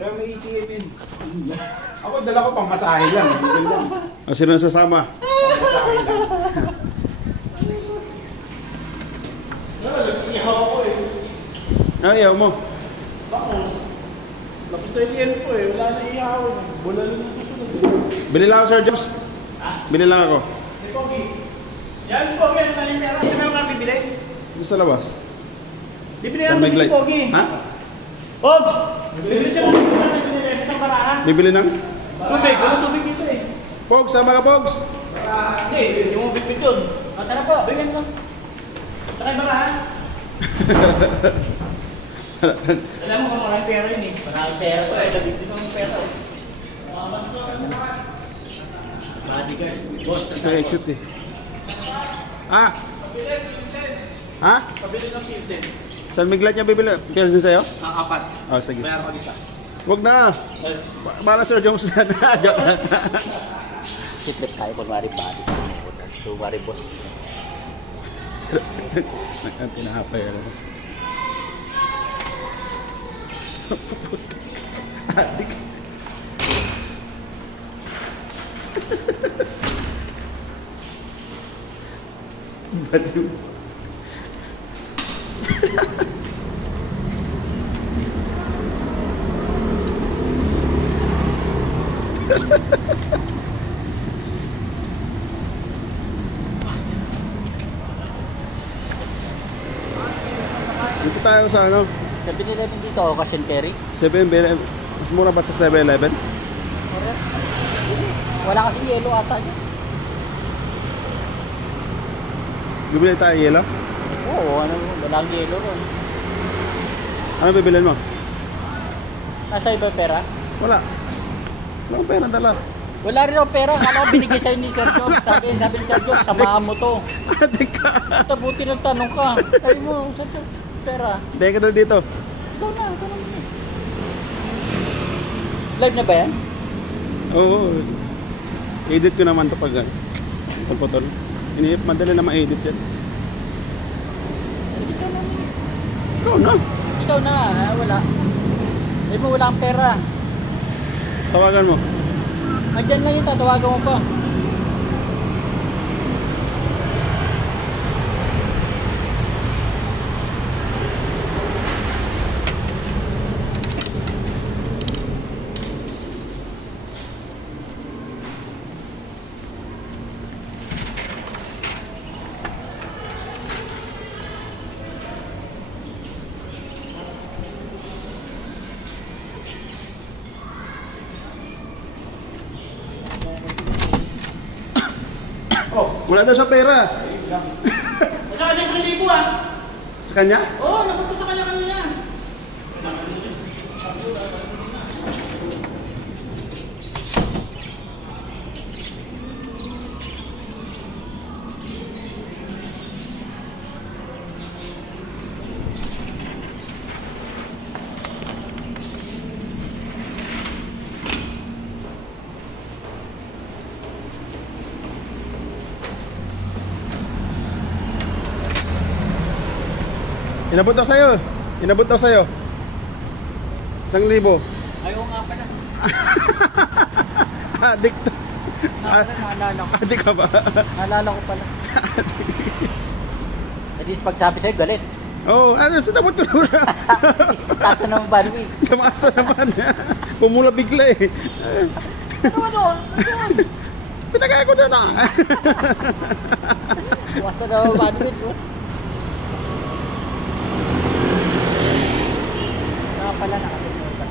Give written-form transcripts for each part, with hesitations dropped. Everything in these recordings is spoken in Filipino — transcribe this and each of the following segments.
Kaya may ATM yun. Ako, dala ko pang masahe lang. O, sino sasama? Masahe lang. Ihaw ako eh. Ano iyaw mo? Tapos na yan po eh. Wala na ihaw. Bulalo na susunod. Bili lang ako, Sir Jones. Bili lang ako. Si Pogi. Yan si Pogi. Ano na yung pera? Sino yung mga bibili? Dito sa labas. Bibili Sa ang si Maglite. Pogi. Ha? Pogs! Bibili siya ng isang barahan. Bibili ng? Tubig. Walang tubig dito eh. Pogs, sama ka, Pogs. Hindi. Yung bibig doon. Tara po. Bigyan mo. Saka yung barahan. Alam mo kung maraming pera yun eh. Maraming pera po eh. Nabibig mo yung pera. Mas ko sa mga. Bodyguard. Boss. May exit eh. Ah? Pabili ng pilsen. Ha? Pabili ng pilsen. San Miglat niya bibili? Pills din sa'yo? Apat. Oh, sige. Bayaran ko dito. Huwag na. Bala Sir Jones na. Joke lang. Secret tayo, kunwari body. Kunwari boss. Ang tinahapay. Adik. Baliw. Dito tayo sa ano? 7-Eleven dito, cash and carry. 7-Eleven. Mas mura ba sa 7-Eleven? Wala kasing yellow ata dyan. Bibili tayo yelo? Oo, ano, walang yellow ron. Ano bibilin mo? Nasa iba pera? Wala. Wala akong pera dala. Wala rin ako pera, kala ko binigay sa'yo ni Sir Job. Sabi ni Sir Job, samahan mo to. Adik ka. Ito, buti nagtanong ka. Sabi mo, Sir Job, pera. Dahil ka na dito. Ikaw na naman eh. Live na ba yan? Oo. Edit ko naman ito pag putol-putol. Madali na ma-edit yan. Ikaw na. Ikaw na. Ikaw na, wala. Sabi mo, wala kang pera. Tawagan mo. Nandyan lang yun, tatawagan mo pa. Wala daw sa pera. Saka na 1,000 ah. Sa kanya? Oo, napunta sa kanya kanina. Inabot daw sa'yo. Inabot daw sa'yo. 1,000. Ayaw nga pala. Adik to. Naalala ko. Adik ka ba? Naalala ko pala. At least pag sabi sa'yo, galit. Oo, ano, sinabot ko naman. Tasa naman ba naman eh. Sumasa naman. Pumula bigla eh. Ano? Pinagaya ko doon ah. Basta naman ba naman bro. Pala nakasip mo pa.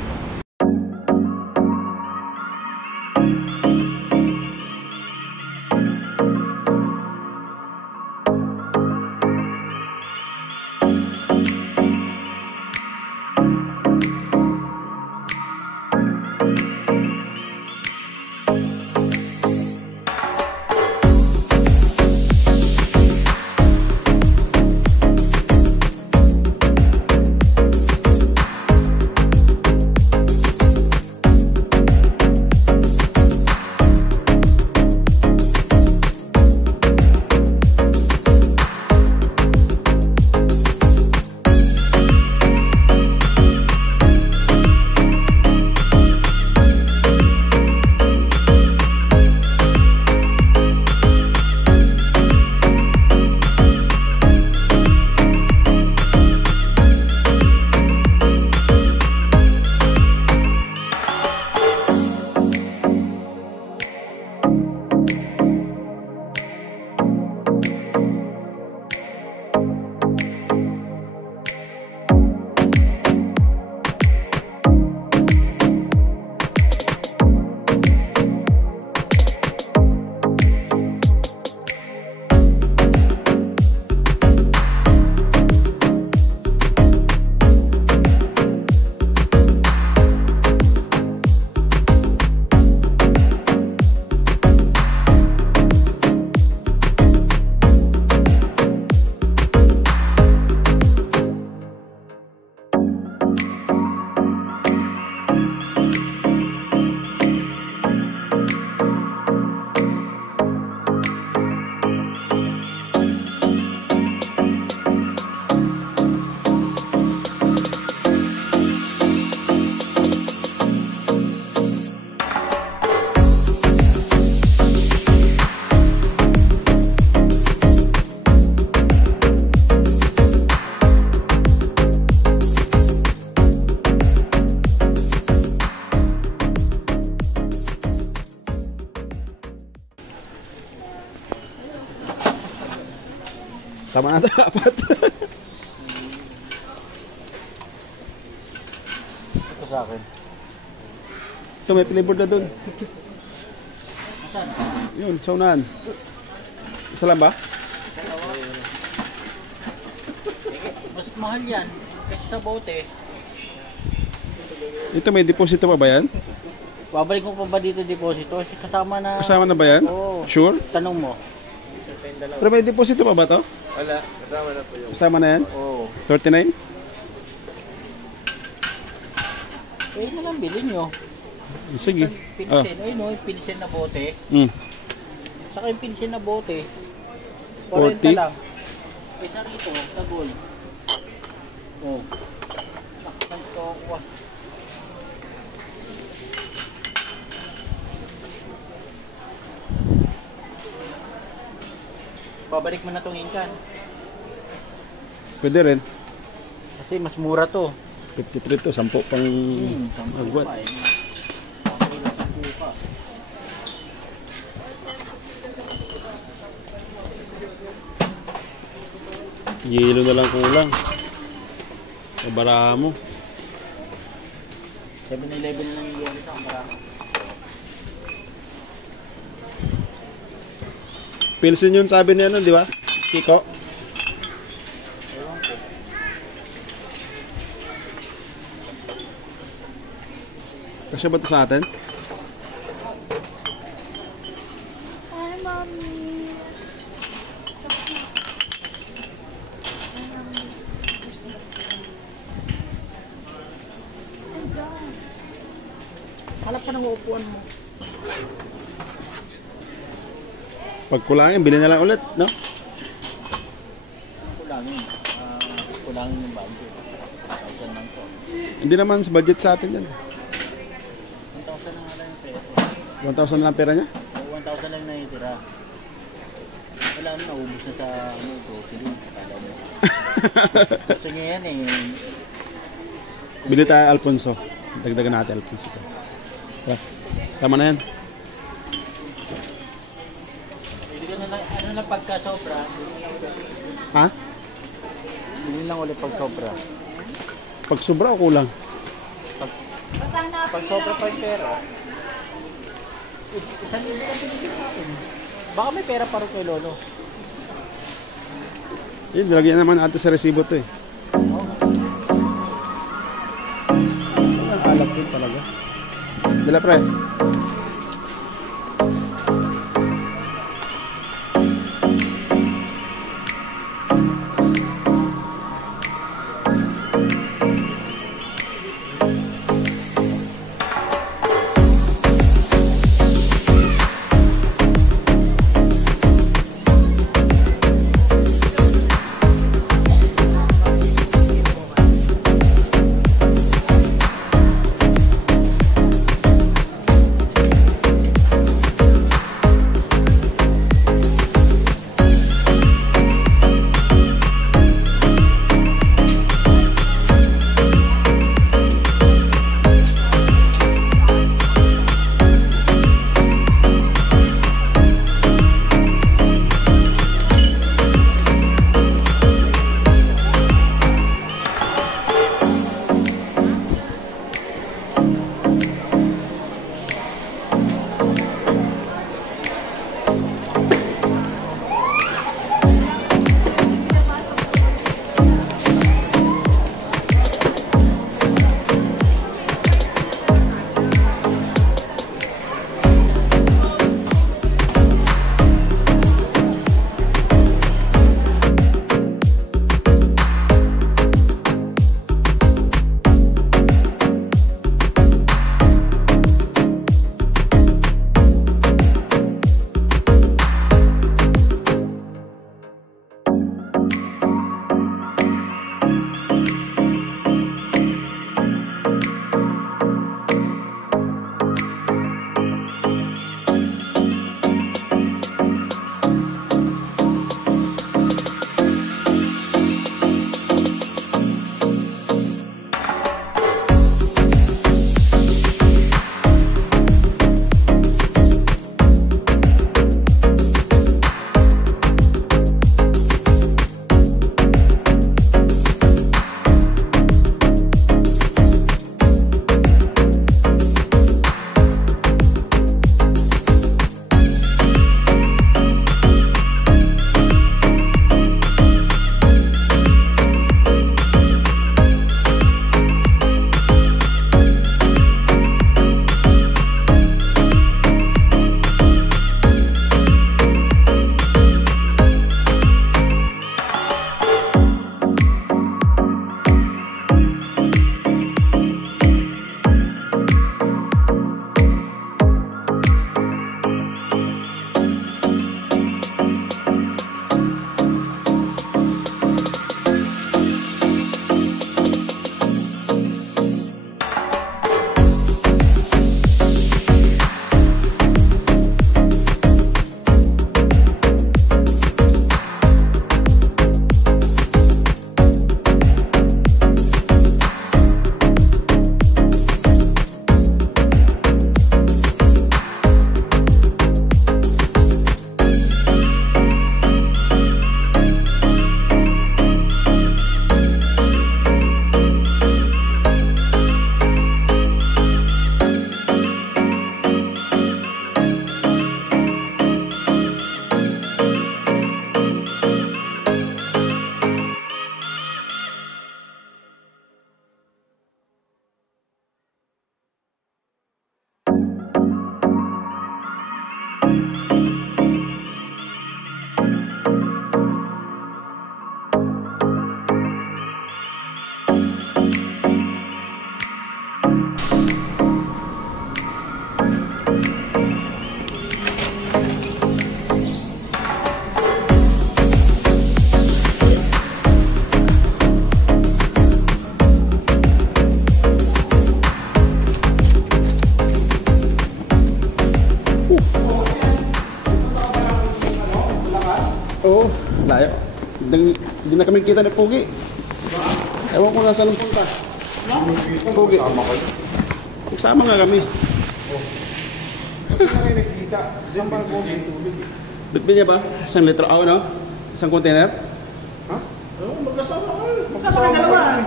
Tama na ito, 4. Ito sa akin. Ito, may flavor na dun. Saan? Yun, sa unahan. Isa lang ba? Mas mahal yan. Kasi sa bote. Ito, may deposito pa ba yan? Babalik mo pa ba dito deposito? Kasama na... Kasama na ba yan? Oo. Sure? Tanong mo. Pero may deposito pa ba to? Wala, kasama na po yung... Kasama na yan? Oo. 39? Kaya na lang bilhin nyo. Sige. Pinisen. Ay no, yung pinisen na bote. Saka yung pinisen na bote. 40 40? lang. Isa rito, sa gold. Oh. Takpan ko ako. Babalik mo na tong inkan. Pwede rin. Kasi mas mura to. 53 to, 10 pang Sampu agwat. pa eh. Sampu pa. Yelo na lang kulang. Kabara mo. 7-Eleven na lang yung yelo sa kamara. Pilsen yun sabi niya ano, di ba? Kiko. Ewan ko. Kasi ba ito sa atin? Hi, Mommy. Halap ka ng upuan mo. Pag kulangin, bilhin na lang ulit, no? Kulangin. Kulangin yung budget. 1,000 lang to. Hindi naman sa budget sa atin yan. 1,000 na nga lang yung peso. 1,000 lang pera niya? So, 1,000 lang naitira. Wala na, naubos na sa grocery. Kala mo. Gusto niya yan eh. Bili tayo Alfonso. Dagdagan natin Alfonso. Tama na yan. Bili ka na lang, ano na pagka sobra. Ha? Bili lang ulit pag sobra. Pag sobra o kulang? Pag sobra pa yung pera. Isang libo ka pinigil sa akin. Baka may pera pa rin kay Lolo. Eh, nilagyan naman natin sa resibo to eh. Ang alak yun talaga. Dala pre. Layo. Hindi na kami kita ni Pugi. Ewan ko na saan punta. Pugi. Magsama nga kami. Hindi na kayo nagkita. Saan ba ako may tubig? Bitbit niya ba? Isang litro ako, no? Isang container? Ha? Oo, magkasama kayo. Kasama ka naman.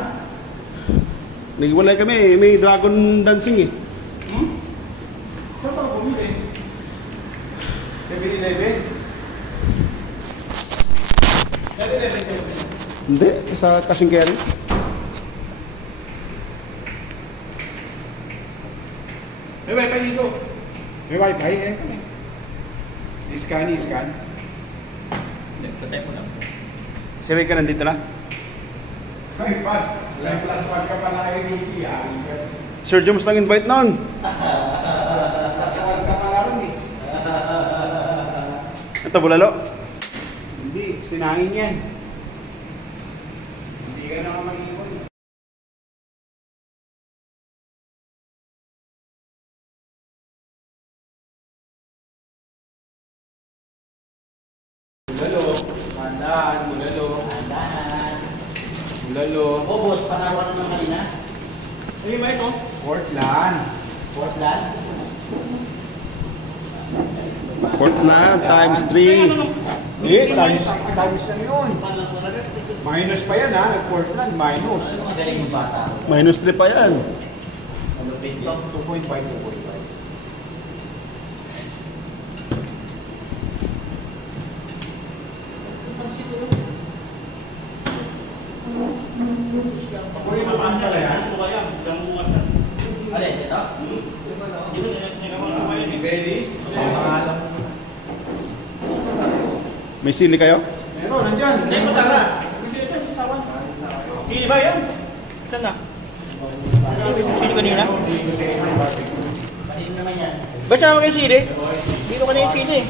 Nagwalay kami. May dragon dancing eh. Saan ba ako bumili? 7-Eleven? Hindi. Sa Kasingkeri. May wifi dito. May wifi eh. Scan. Patay mo lang. Siray ka nandito na? May plus. May plus 1 ka pala kay Ricky. Sir Joms lang invite noon. Plus 1 ka pala rin eh. Ito, bulalo. Hindi, sinangin yan. Hindi ka na mag-iwan. Bulalo, mandaan, bulalo. Andahan. Bulalo. Oh, boss, panawan naman kanina. Ay, ba ito? Portland. Portland. Portland times 3. Eh, times na yun. Minus pa yan ha, nag-Portland, minus. Magaling yung bata. Minus 3 pa yan. Malupit to. 2.5. Uy, mamaan pala yan. Alin, ito? Ready? May sili kayo? Meron, nandyan. Hindi mo tara. Sili ba yun? Saan na? Sili kanina? Kanina naman yan. Ba't saan naman kayo sili? Dito ka na yung sili.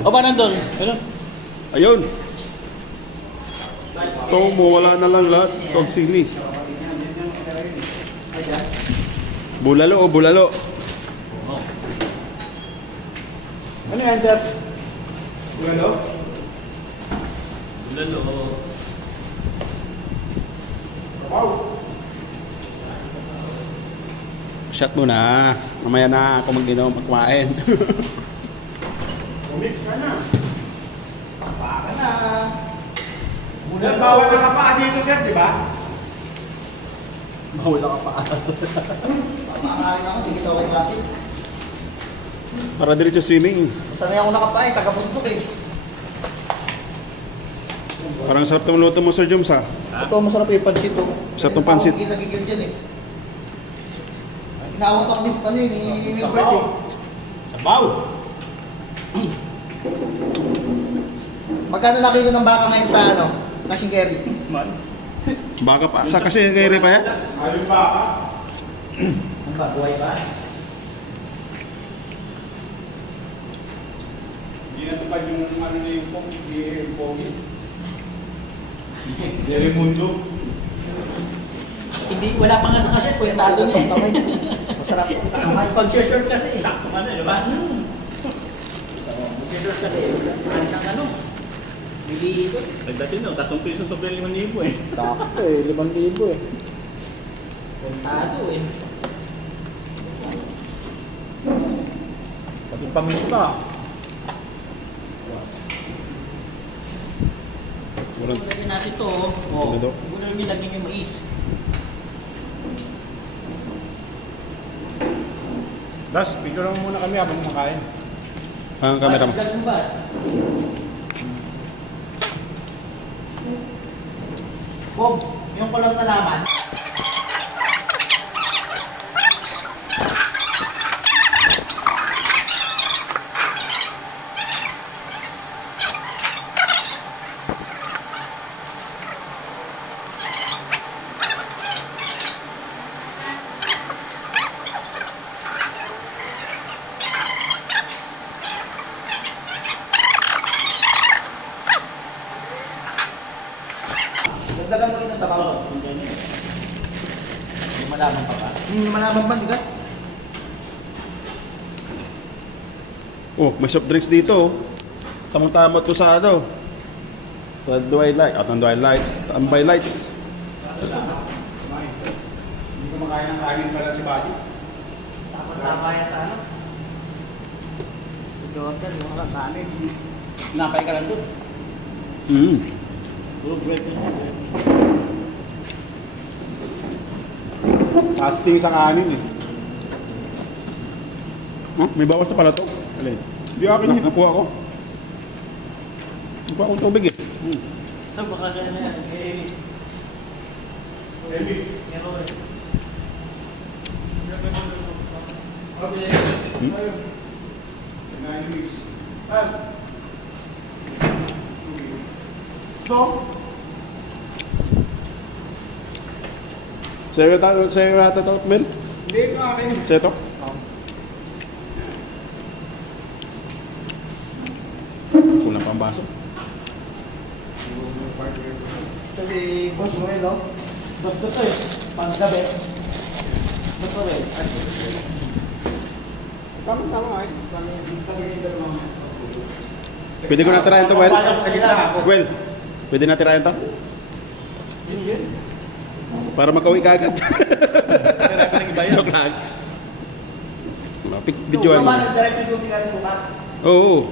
O ba nandun? Ayun. Ayun. Ito, mawala na lang lahat. Ito, sili. Bulalo o bulalo? Ano yan, Jeff? Bulalo? Lalo. Wow. Shot muna. Mamaya na ako mag-inom, magkumain. Umit ka na. Paa ka na. Bulalo. Bawal na kapaa dito, Jeff, di ba? Bawal ako pa. Pamakain ako, hindi kita kay Basil. Para diretso swimming. Sanay ako nakapain, taga-bundok eh. Parang sarap itong luto mo, Sir Joms, ha? Ito, masarap yung pansit oh. Sarap tong pansit. Hindi nagigil dyan eh. Inawat ako ni Wilbert eh. Sabaw. Magkano na kilo ng baka ngayon sa ano? Kasingkeri? Baka pa. Sa kasi kay Repa yan? Alin ba ka? Ano ba? Buhay ba? Hindi natupad yung ano na yung pogi. Jerry Mundo. Hindi, wala pa nga sa kaset. Pwetado niya eh. Masarap. Pag-short kasi. Takto ka na, di ba? Pag-short kasi. Ano? Bili ito. Ay, dati na, 3 piso sa 5,000 eh. Sakto eh, 5,000 eh. Pwetado eh. Pati paminta. Walang... Lagyan natin ito. Oh. Ano daw? Huwag na rin lagyan yung mais. Das, picture mo muna kami habang kumakain. Ang camera mo. Bas, bas. Pogs, yung ko lang nalaman. Dagdagan mo rin ang sabaw. Hindi malaman pa ba? Malaman pa, di ba? Oh, may soft drinks dito. Oh. Tamang-tama to sa ano. Tambay lights. Hindi ko makain ng kanin pala si Baji. Tama yan ano? Jordan, yung mga kanin. Napay ka lang doon. Casting sa kanin eh. May bawas na pala to. Alin? Hindi akin yun. Nakuha ko. Nakuha akong tubig eh. Saan baka siya na yan? Elvis. Sa'yo yata to, Mel? Hindi ko akin. Sa'yo to? Kulang pang baso. Ito si Boss Noel, no? Gusto to eh. Panggabi. Gusto rin. Tama eh. Pwede ko na tirahin to, Well? Sa gitna ako. Well, pwede na tirahin to? Para makauwi ka agad. Joke lang. Videoan mo. Direct duty ka rin bukas. Oo.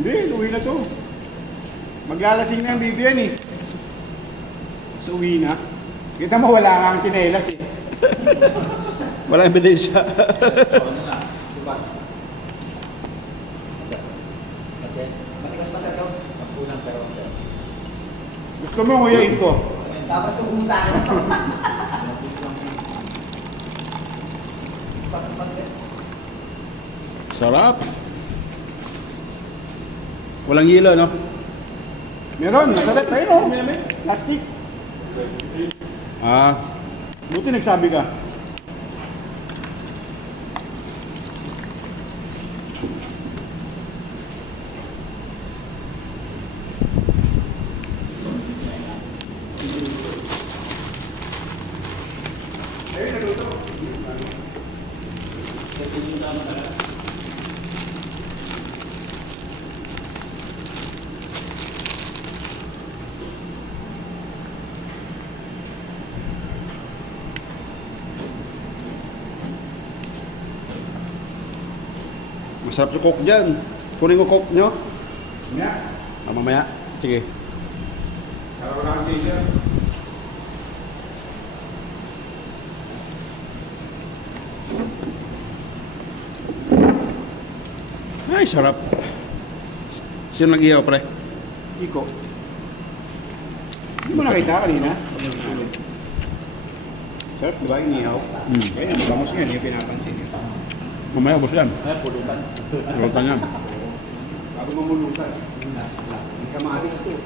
Hindi, uwi na to. Maglalasing na ang video yan eh. So uwi na. Kita mo wala nga ang tsinelas eh. Wala ebidensya. Matigas pa sa ito. Magkulang pero. Gusto mo nguyain ko? Tapos kung sa akin. Sarap. Walang hilo, no? Meron, masarap. Ayun o, may plastic. Ah, Buti nagsabi ka. masarap yung coke dyan. Kunin ko coke nyo. Mamaya. Mamaya. Sige. Para wala kang chaser. Ay, sarap. Sino nag-ihaw, pre? Iko. Hindi mo nakita kanina? Sarap, di ba? Inihaw. Kaya, bangos nga, hindi pinapansin niya. Mamaya, boss yan. Ay, pulutan. Pulutan yan. Bago mamulutan. Hindi ka maalis ito.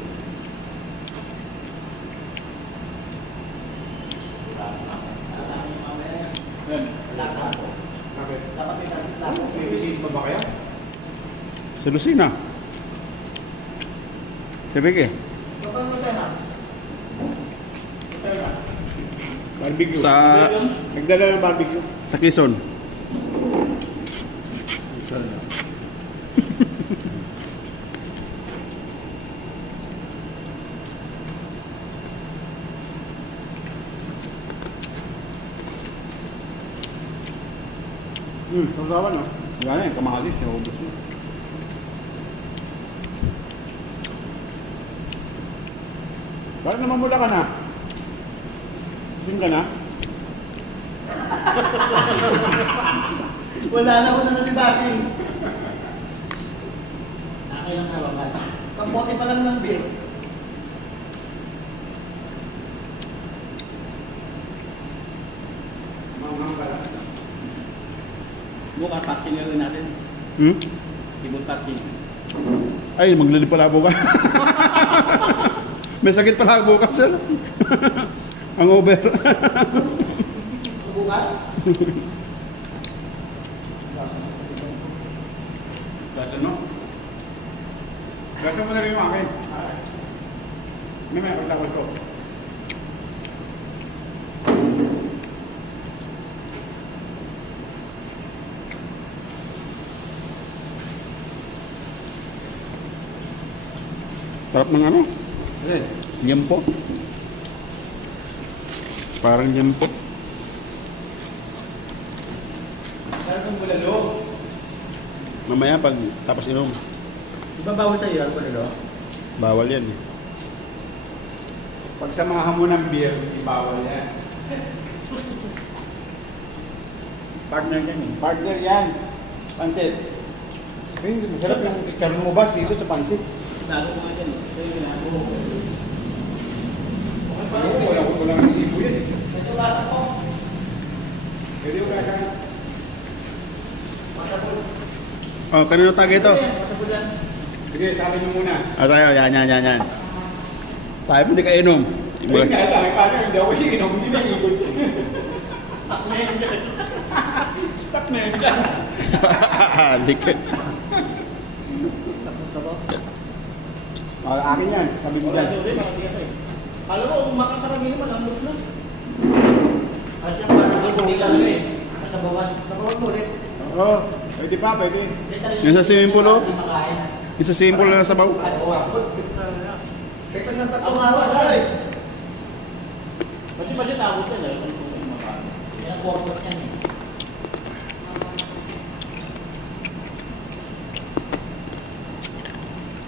Bakit? Dapat may plastic lang. May visit pa ba kaya? Sa Lucina. Sabi ka Paano mo tayo na? Barbecue. Sa Nagdala ng barbecue. sa Quezon. Sausawan no? Wala na yung kamahalis, naubos na. Bakit naman mula ka na? Gising ka na? Wala na, una na si Basing. Nakailang na ba? Kampote pa lang ng beer. Mamang ka lang. Bukas patching gawin natin. Tibon patching. Ay, maglilip pala bukas. May sakit pala bukas, sir. Ang over. Bukas? Gasan mo? Gasan mo na rin yung akin. May pagtakol ko. Sarap ng ano? Ano? Yempo. Parang yempo. Sarap ng bulalo. Mamaya pag tapos inom. Di ba bawal sa'yo ang bulalo? Bawal yan eh. Pag samahan mo ng beer, ibawal yan. Partner yan eh. Partner yan. Pansit. Ay, masarap yung karumubas dito sa pansit. Lalo ko nga dyan. Sa'yo yung lahat mo. Wala ng sibo yan eh. Ito basa ko. Pwede yung kasa. Oh, kanino tagay ito? Masapod yan. Sige, sabi nyo muna. Ah, tayo. Yan. Sabi mo, di ka inom. Ayun nga lang, paano hindi ako inom, hindi na ikot. Stuck na yun dyan. Di ka. Akin yan, sabi mo dyan. Alam mo, umakang sa kami naman, ang lus-lus. Kasi parang hindi lang eh. Sa bawat. Sa bawat ulit. Oo, pwede pa, pwede. Yung sa swimming pool, oh. Yung sa swimming pool na nasa baw. Kaya ng tatlong araw na eh. Pati ba siya takot yan eh? Kung may makain. Kaya corporate yan eh.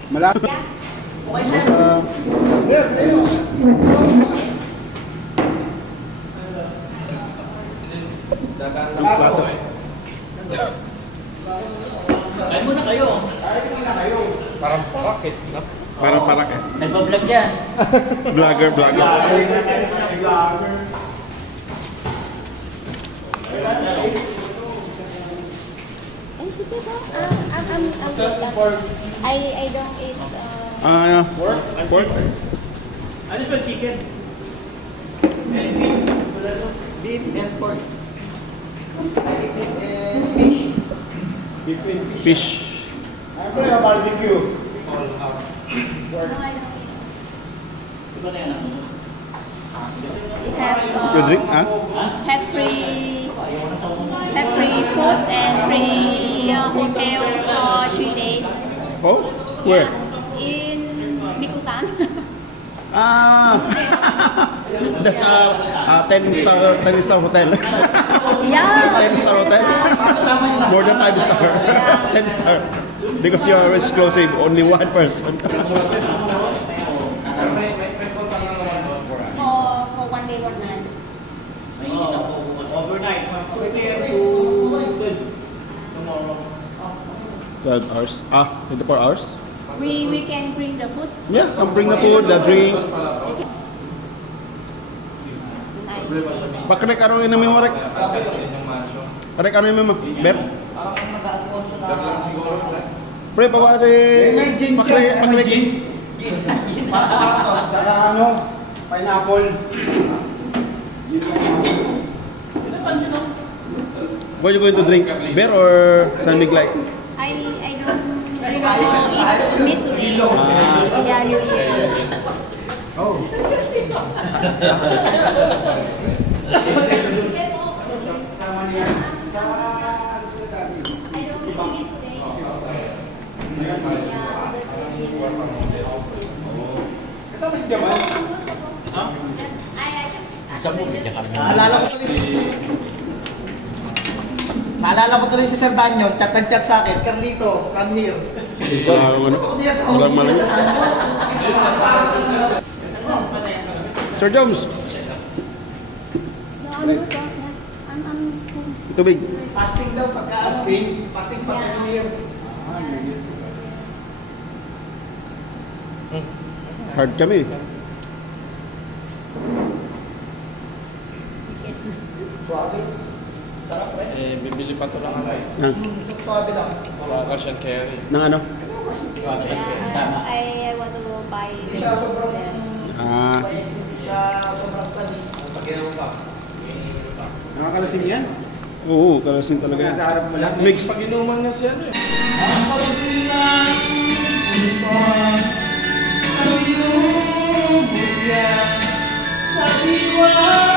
Malapit. Okay, sir. Ang plato. Kain muna kayo. Parang parak eh. Nagbablog yan. Vlogger. Ay, sige ba? I'm good. I don't eat. Pork? Ano sa chicken? And beef. Beef and pork. And fish. Beef and fish. Fish. Ano pala yung barbecue? No, I don't eat. Iba na yan ako. We have, You drink, ha? have free food and free hotel for 3 days. Oh? Where? Yeah, in Bikutan. That's a 10-star hotel. Yeah. 10-star hotel? More than 5-star. 10-star. Because you are exclusive, only one person. For 1 day, 1 night. Overnight. Prepare to 12 tomorrow. 12 hours. 24 hours? We can bring the food. Yeah, come bring the food, the drink. Pakrek ano yun namin mo, Rek? Rek ano yun mo? Ber? Pre, bawa si... Pakrek. Saka ano, pineapple. What are you going to drink? Beer or San Miglay? I don't eat meat today. Yeah, New Year. Oh. Kasama si Jamal? Naalala ko tuloy si Sir Daniel, nag-chat sa akin, Carlito, come here. Walang malay. Sir Jones, No, I'm good. I'm good. tubig. Fasting daw pagka fasting pagka New Year. Hard kami. Suave. Sarap eh. Bibili pa ito ng ano Yan. Suave lang. sa cash and carry. Ng ano? Yeah, I want to buy. Hindi siya sobrang hindi siya sobrang tamis. Nakakalasing yan? Oo, kalasin talaga yan. Nasa harap mo lang. Mix. Pag-inuman niya siya eh. Sa diwa